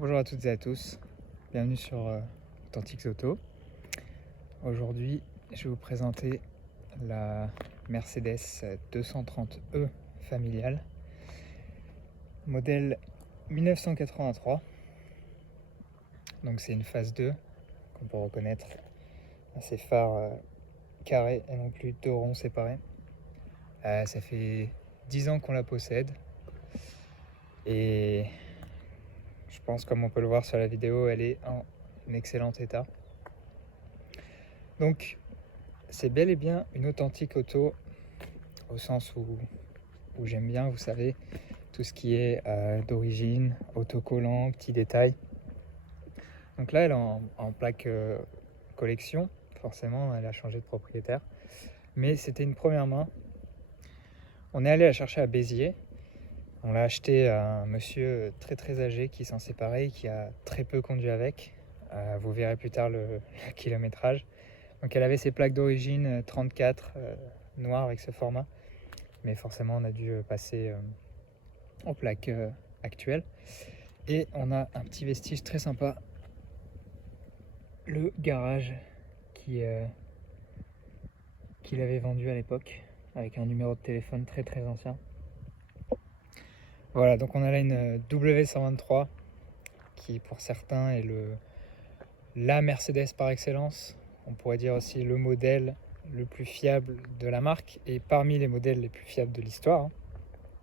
Bonjour à toutes et à tous, bienvenue sur Authentics Auto. Aujourd'hui, je vais vous présenter la Mercedes 230e familiale, modèle 1983. Donc c'est une phase 2 qu'on peut reconnaître à ses phares carrés et non plus deux ronds séparés. Ça fait 10 ans qu'on la possède et je pense, comme on peut le voir sur la vidéo, elle est en excellent état. Donc c'est bel et bien une authentique auto au sens où j'aime bien, vous savez, tout ce qui est d'origine, autocollant, petits détails. Donc là elle est en plaque collection, forcément elle a changé de propriétaire, mais c'était une première main. On est allé la chercher à Béziers. On l'a acheté à un monsieur très âgé qui s'en séparait, qui a très peu conduit avec. Vous verrez plus tard le kilométrage. Donc elle avait ses plaques d'origine 34 noires avec ce format, mais forcément on a dû passer aux plaques actuelles. Et on a un petit vestige très sympa, le garage qu'il avait vendu à l'époque, avec un numéro de téléphone très ancien. Voilà, donc on a là une W123 qui pour certains est la Mercedes par excellence. On pourrait dire aussi le modèle le plus fiable de la marque et parmi les modèles les plus fiables de l'histoire.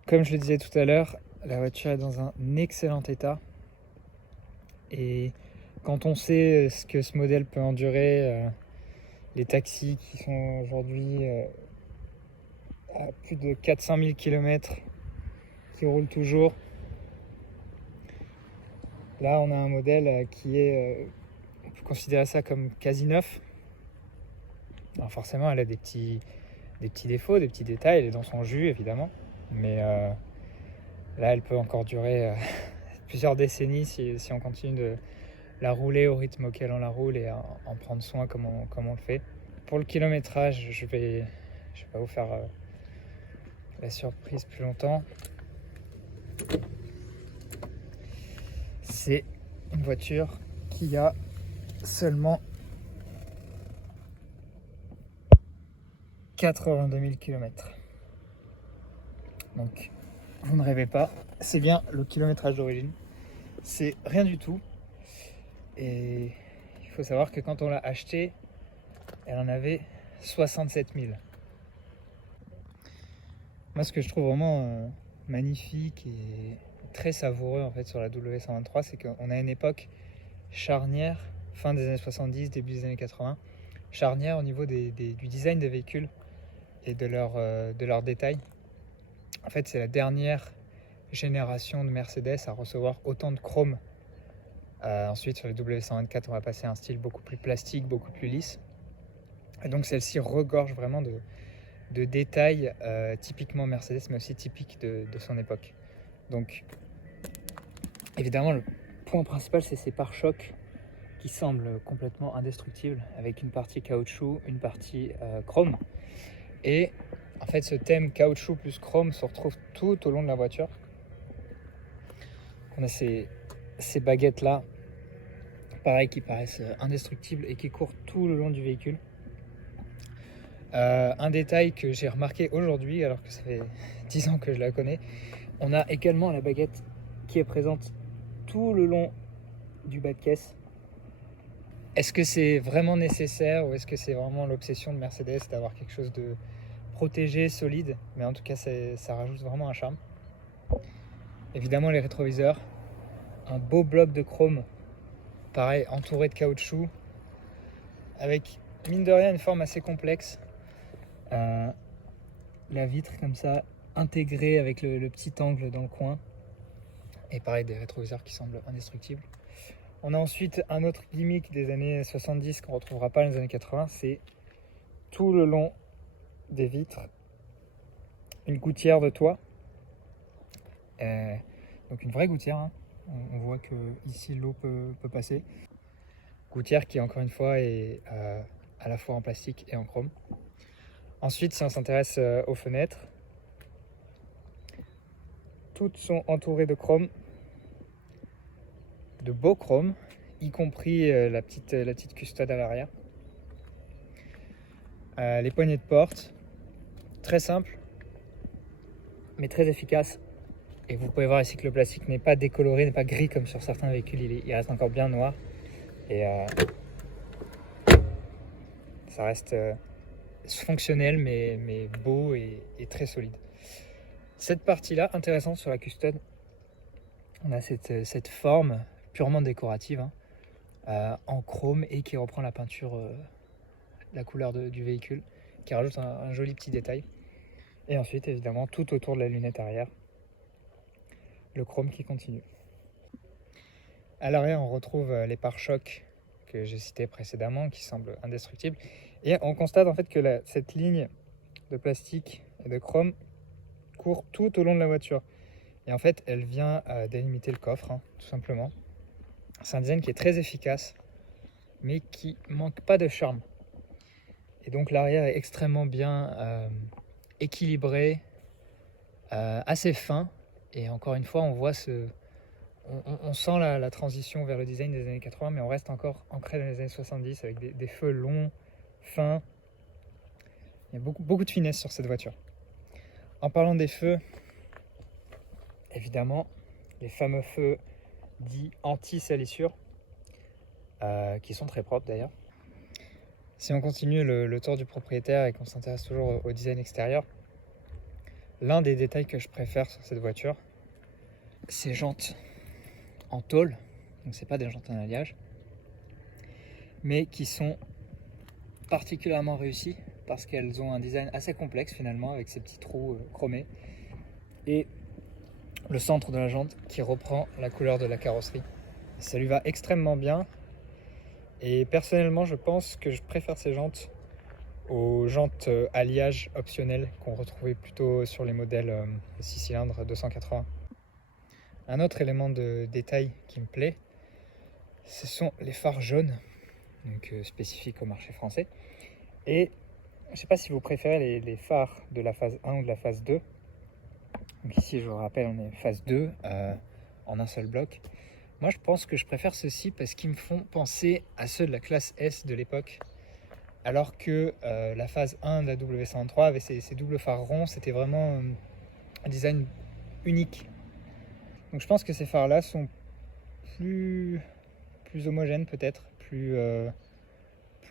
Comme je le disais tout à l'heure, la voiture est dans un excellent état. Et quand on sait ce que ce modèle peut endurer, les taxis qui sont aujourd'hui à plus de 400 000 km, qui roulent toujours, là on a un modèle qui est, on peut considérer ça comme quasi neuf. Alors forcément elle a des petits défauts, des petits détails, elle est dans son jus évidemment, mais là elle peut encore durer plusieurs décennies si on continue de la rouler au rythme auquel on la roule et en prendre soin comme on le fait. Pour le kilométrage, je vais pas vous faire la surprise plus longtemps. C'est une voiture qui a seulement 82 000 km. Donc, vous ne rêvez pas, c'est bien le kilométrage d'origine. C'est rien du tout. Et il faut savoir que quand on l'a achetée, elle en avait 67 000. Moi, ce que je trouve vraiment magnifique et très savoureux en fait sur la W123, c'est qu'on a une époque charnière, fin des années 70, début des années 80, charnière au niveau du design des véhicules et de leurs détails. En fait, c'est la dernière génération de Mercedes à recevoir autant de chrome. Ensuite, sur les W124, on va passer à un style beaucoup plus plastique, beaucoup plus lisse. Et donc, celle-ci regorge vraiment de détails typiquement Mercedes, mais aussi typiques de son époque. Donc, évidemment, le point principal, c'est ces pare-chocs qui semblent complètement indestructibles, avec une partie caoutchouc, une partie chrome. Et en fait, ce thème caoutchouc plus chrome se retrouve tout au long de la voiture. On a ces baguettes-là, pareil, qui paraissent indestructibles et qui courent tout le long du véhicule. Un détail que j'ai remarqué aujourd'hui, alors que ça fait 10 ans que je la connais, on a également la baguette qui est présente tout le long du bas de caisse. Est-ce que c'est vraiment nécessaire ou est-ce que c'est vraiment l'obsession de Mercedes d'avoir quelque chose de protégé, solide? Mais en tout cas, ça rajoute vraiment un charme. Évidemment, les rétroviseurs, un beau bloc de chrome, pareil, entouré de caoutchouc, avec mine de rien une forme assez complexe. La vitre comme ça, intégrée avec le petit angle dans le coin. Et pareil, des rétroviseurs qui semblent indestructibles. On a ensuite un autre gimmick des années 70 qu'on ne retrouvera pas dans les années 80, c'est tout le long des vitres une gouttière de toit. Donc une vraie gouttière, hein. On voit que ici l'eau peut passer. Gouttière qui encore une fois est à la fois en plastique et en chrome. Ensuite, si on s'intéresse aux fenêtres, toutes sont entourées de chrome. de beau chrome, y compris la petite custode à l'arrière. Les poignées de porte, très simples, mais très efficaces. Et vous pouvez voir ici que le plastique n'est pas décoloré, n'est pas gris comme sur certains véhicules, il reste encore bien noir. Et ça reste fonctionnel, mais beau et très solide. Cette partie-là, intéressante sur la custode, on a cette forme purement décorative, en chrome et qui reprend la peinture, la couleur du véhicule, qui rajoute un joli petit détail. Et ensuite, évidemment, tout autour de la lunette arrière, le chrome qui continue. À l'arrière, on retrouve les pare-chocs que j'ai cités précédemment, qui semblent indestructibles. Et on constate en fait que cette ligne de plastique et de chrome court tout au long de la voiture. Et en fait, elle vient délimiter le coffre, tout simplement. C'est un design qui est très efficace, mais qui manque pas de charme. Et donc l'arrière est extrêmement bien équilibré, assez fin. Et encore une fois, on voit on sent la transition vers le design des années 80, mais on reste encore ancré dans les années 70 avec des feux longs, fins. Il y a beaucoup de finesse sur cette voiture. En parlant des feux, évidemment, les fameux feux dits anti-salissure, qui sont très propres d'ailleurs. Si on continue le tour du propriétaire et qu'on s'intéresse toujours au design extérieur, l'un des détails que je préfère sur cette voiture, ces jantes en tôle, donc c'est pas des jantes en alliage, mais qui sont particulièrement réussies parce qu'elles ont un design assez complexe finalement, avec ces petits trous chromés et le centre de la jante qui reprend la couleur de la carrosserie. Ça lui va extrêmement bien et personnellement je pense que je préfère ces jantes aux jantes alliage optionnelles qu'on retrouvait plutôt sur les modèles 6 cylindres 280. Un autre élément de détail qui me plaît, ce sont les phares jaunes, donc spécifiques au marché français. Et je ne sais pas si vous préférez les phares de la phase 1 ou de la phase 2. Donc ici, je vous rappelle, on est phase 2 en un seul bloc. Moi, je pense que je préfère ceux-ci parce qu'ils me font penser à ceux de la classe S de l'époque. Alors que la phase 1 de la W103 avait ces doubles phares ronds, c'était vraiment un design unique. Donc je pense que ces phares-là sont plus homogènes peut-être, plus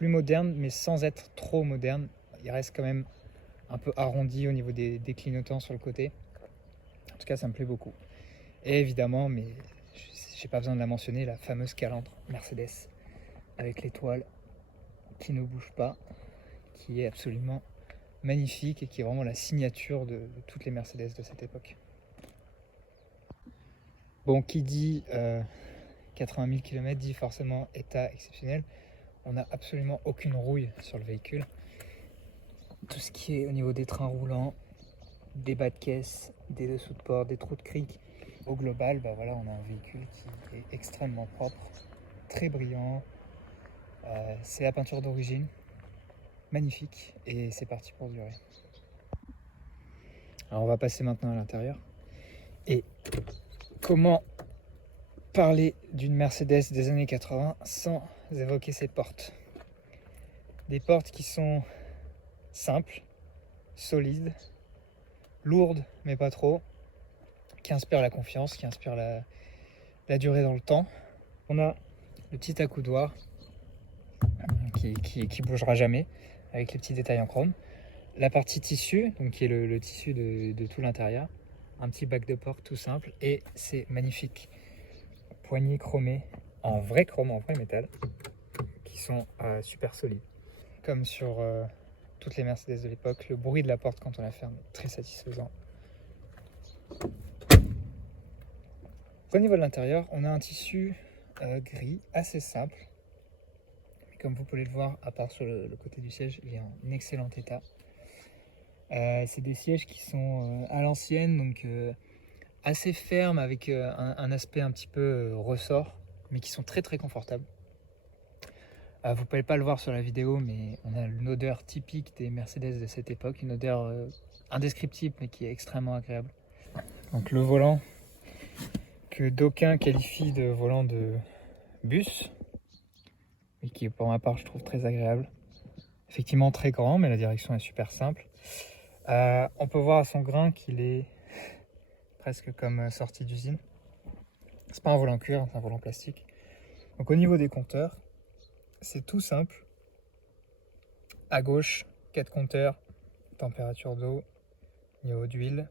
modernes, mais sans être trop modernes. Ils restent quand même un peu arrondis au niveau des clignotants sur le côté. En tout cas, ça me plaît beaucoup. Et évidemment, mais j'ai pas besoin de la mentionner, la fameuse calandre Mercedes avec l'étoile qui ne bouge pas, qui est absolument magnifique et qui est vraiment la signature de toutes les Mercedes de cette époque. Bon, qui dit 80 000 km dit forcément état exceptionnel. On n'a absolument aucune rouille sur le véhicule. Tout ce qui est au niveau des trains roulants, des bas de caisse, des dessous de porte, des trous de cric, au global, voilà, on a un véhicule qui est extrêmement propre, très brillant. C'est la peinture d'origine, magnifique, et c'est parti pour durer. Alors on va passer maintenant à l'intérieur. Et comment parler d'une Mercedes des années 80 sans évoquer ses portes? Des portes qui sont simples, solides, lourdes mais pas trop, qui inspirent la confiance, qui inspirent la durée dans le temps. On a le petit accoudoir qui bougera jamais, avec les petits détails en chrome. La partie tissu, donc qui est le tissu de tout l'intérieur. Un petit bac de porte tout simple et c'est magnifique. Poignées chromées en vrai chrome, en vrai métal, qui sont super solides. Comme sur toutes les Mercedes de l'époque, le bruit de la porte quand on la ferme est très satisfaisant. Au niveau de l'intérieur, on a un tissu gris assez simple. Comme vous pouvez le voir, à part sur le côté du siège, il est en excellent état. C'est des sièges qui sont à l'ancienne, donc assez fermes avec un aspect un petit peu ressort, mais qui sont très très confortables. Vous ne pouvez pas le voir sur la vidéo, mais on a une odeur typique des Mercedes de cette époque, une odeur indescriptible mais qui est extrêmement agréable. Donc le volant que d'aucuns qualifient de volant de bus, et qui pour ma part je trouve très agréable. Effectivement très grand, mais la direction est super simple. On peut voir à son grain qu'il est presque comme sorti d'usine. C'est pas un volant cuir, c'est un volant plastique. Donc au niveau des compteurs, c'est tout simple. À gauche, 4 compteurs, température d'eau, niveau d'huile,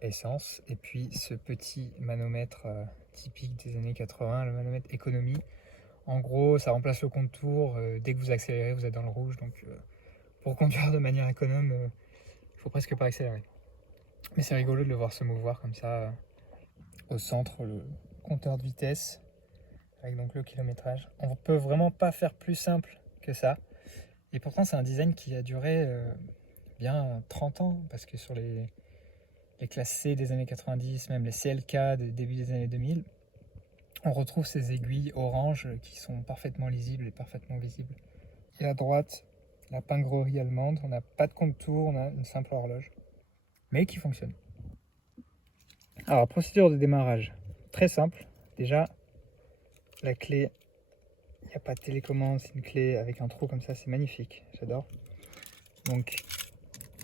essence, et puis ce petit manomètre typique des années 80, le manomètre économie. En gros, ça remplace le contour. Dès que vous accélérez, vous êtes dans le rouge. Donc pour conduire de manière économe, il faut presque pas accélérer. Mais c'est rigolo de le voir se mouvoir comme ça. Au centre, le compteur de vitesse, avec donc le kilométrage. On peut vraiment pas faire plus simple que ça. Et pourtant, c'est un design qui a duré bien 30 ans, parce que sur les classes C des années 90, même les CLK du début des années 2000, on retrouve ces aiguilles orange qui sont parfaitement lisibles et parfaitement visibles. Et à droite, la pingrerie allemande, on n'a pas de contour, on a une simple horloge, mais qui fonctionne. Alors, procédure de démarrage, très simple. Déjà, la clé, il n'y a pas de télécommande, c'est une clé avec un trou comme ça, c'est magnifique, j'adore. Donc,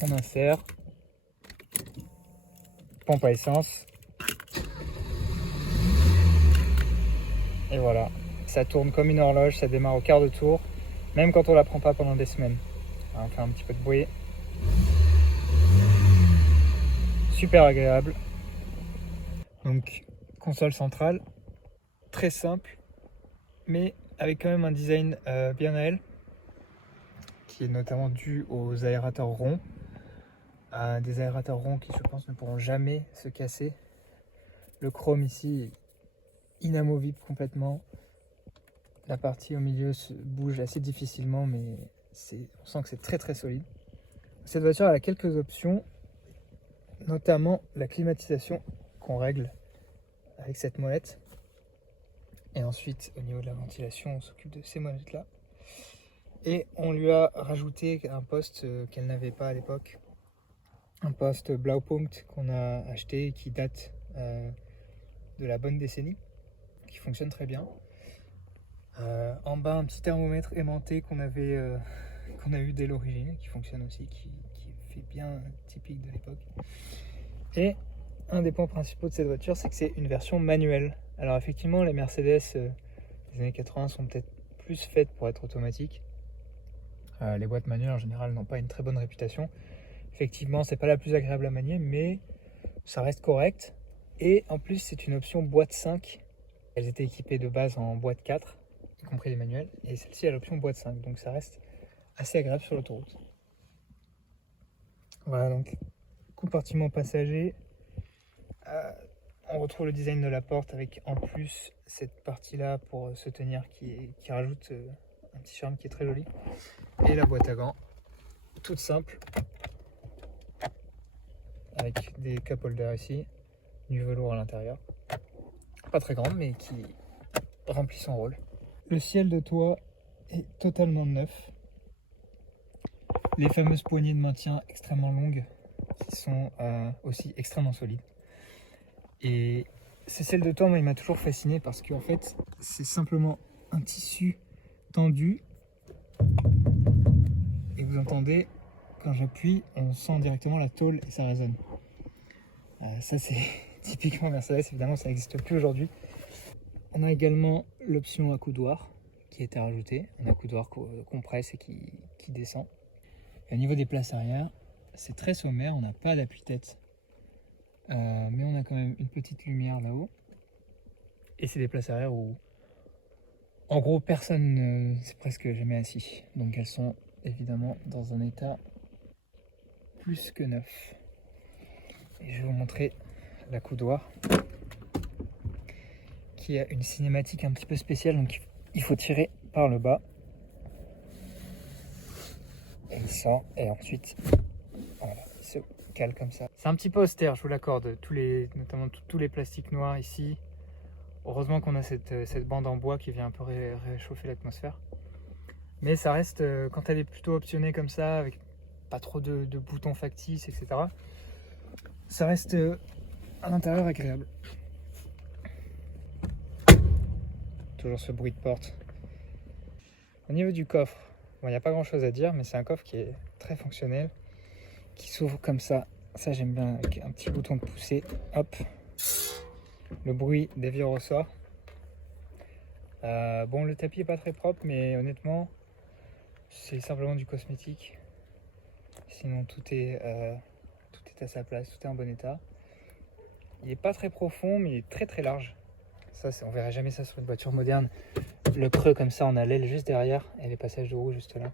on insère, pompe à essence, et voilà. Ça tourne comme une horloge, ça démarre au quart de tour, même quand on ne la prend pas pendant des semaines. Alors, on fait un petit peu de bruit. Super agréable. Donc, console centrale, très simple, mais avec quand même un design bien à elle, qui est notamment dû aux aérateurs ronds. Des aérateurs ronds qui, je pense, ne pourront jamais se casser. Le chrome ici est inamovible complètement. La partie au milieu se bouge assez difficilement, mais on sent que c'est très très solide. Cette voiture elle a quelques options, notamment la climatisation qu'on règle avec cette molette. Et ensuite, au niveau de la ventilation, on s'occupe de ces molettes là. Et on lui a rajouté un poste qu'elle n'avait pas à l'époque. Un poste Blaupunkt qu'on a acheté et qui date de la bonne décennie, qui fonctionne très bien. En bas, un petit thermomètre aimanté qu'on a eu dès l'origine, qui fonctionne aussi, qui fait bien typique de l'époque. Et un des points principaux de cette voiture, c'est que c'est une version manuelle. Alors effectivement, les Mercedes des années 80 sont peut-être plus faites pour être automatiques. Les boîtes manuelles en général n'ont pas une très bonne réputation. Effectivement, c'est pas la plus agréable à manier, mais ça reste correct. Et en plus, c'est une option boîte 5. Elles étaient équipées de base en boîte 4, y compris les manuels, et celle-ci a l'option boîte 5, donc ça reste assez agréable sur l'autoroute. Voilà, donc compartiment passager. On retrouve le design de la porte avec en plus cette partie-là pour se tenir qui rajoute un petit charme qui est très joli. Et la boîte à gants, toute simple, avec des cup holders ici, du velours à l'intérieur. Pas très grande, mais qui remplit son rôle. Le ciel de toit est totalement neuf. Les fameuses poignées de maintien extrêmement longues qui sont aussi extrêmement solides. Et ces selles de toit, moi, il m'a toujours fasciné parce qu'en fait, c'est simplement un tissu tendu. Et vous entendez, quand j'appuie, on sent directement la tôle et ça résonne. Ça, c'est typiquement Mercedes, évidemment, ça n'existe plus aujourd'hui. On a également l'option accoudoir qui a été rajoutée, un accoudoir qu'on presse et qui descend. Et au niveau des places arrière, c'est très sommaire, on n'a pas d'appui-tête, mais on a quand même une petite lumière là-haut. Et c'est des places arrière où, en gros, personne ne s'est presque jamais assis. Donc elles sont évidemment dans un état plus que neuf. Et je vais vous montrer l'accoudoir, qui a une cinématique un petit peu spéciale, donc il faut tirer par le bas. Et il sort, et ensuite, voilà, il se cale comme ça. C'est un petit peu austère, je vous l'accorde, notamment tous les plastiques noirs ici. Heureusement qu'on a cette bande en bois qui vient un peu réchauffer l'atmosphère. Mais ça reste, quand elle est plutôt optionnée comme ça, avec pas trop de boutons factices, etc., ça reste à l'intérieur agréable. Toujours ce bruit de porte. Au niveau du coffre, bon, il n'y a pas grand chose à dire, mais c'est un coffre qui est très fonctionnel, qui s'ouvre comme ça. Ça j'aime bien, avec un petit bouton de pousser. Hop. Le bruit des vieux ressorts. Bon, le tapis est pas très propre, mais honnêtement, c'est simplement du cosmétique. Sinon, tout est à sa place, tout est en bon état. Il est pas très profond, mais il est très très large. Ça, on verrait jamais ça sur une voiture moderne. Le creux comme ça, on a l'aile juste derrière et les passages de roues juste là.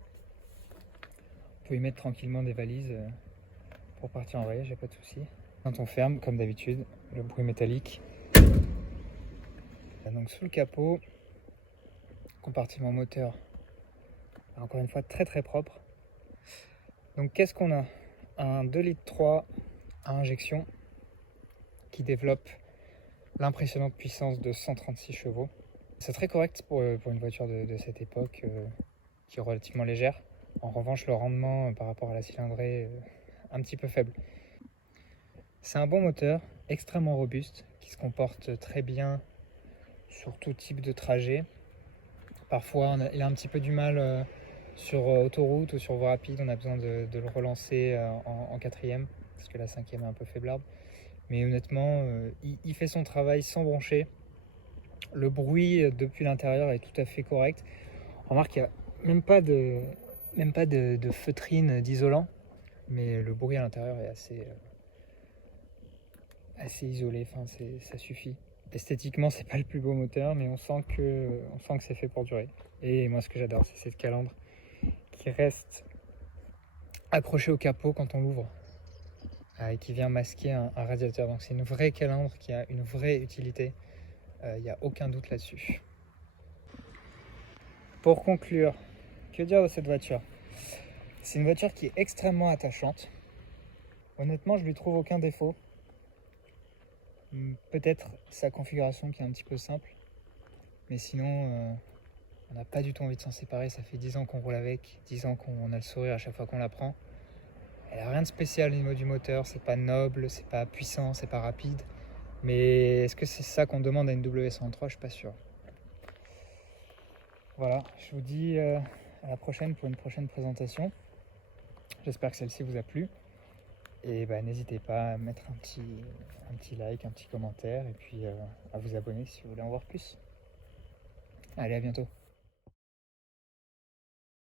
On peut y mettre tranquillement des valises pour partir en voyage, y a pas de souci. Quand on ferme, comme d'habitude, le bruit métallique. Donc sous le capot, compartiment moteur, encore une fois très très propre. Donc qu'est-ce qu'on a? Un 2,3 litres à injection qui développe l'impressionnante puissance de 136 chevaux. C'est très correct pour une voiture de cette époque qui est relativement légère. En revanche, le rendement par rapport à la cylindrée est un petit peu faible. C'est un bon moteur, extrêmement robuste, qui se comporte très bien sur tout type de trajet. Parfois, il a un petit peu du mal sur autoroute ou sur voie rapide. On a besoin de le relancer en quatrième, parce que la cinquième est un peu faiblarde. Mais honnêtement, il fait son travail sans broncher. Le bruit depuis l'intérieur est tout à fait correct. Remarque qu'il n'y a même pas de feutrine d'isolant, mais le bruit à l'intérieur est assez isolé, enfin, ça suffit. Esthétiquement, c'est pas le plus beau moteur, mais on sent que c'est fait pour durer. Et moi, ce que j'adore, c'est cette calandre qui reste accrochée au capot quand on l'ouvre et qui vient masquer un radiateur. Donc c'est une vraie calandre qui a une vraie utilité. Il n'y a aucun doute là-dessus. Pour conclure, que dire de cette voiture? C'est une voiture qui est extrêmement attachante. Honnêtement, je lui trouve aucun défaut. Peut-être sa configuration qui est un petit peu simple. Mais sinon, on n'a pas du tout envie de s'en séparer. Ça fait 10 ans qu'on roule avec, 10 ans qu'on a le sourire à chaque fois qu'on la prend. Elle n'a rien de spécial au niveau du moteur. C'est pas noble, c'est pas puissant, c'est pas rapide. Mais est-ce que c'est ça qu'on demande à une W103? Je suis pas sûr. Voilà, je vous dis à la prochaine pour une prochaine présentation. J'espère que celle-ci vous a plu. Et n'hésitez pas à mettre un petit like, un petit commentaire et puis à vous abonner si vous voulez en voir plus. Allez, à bientôt.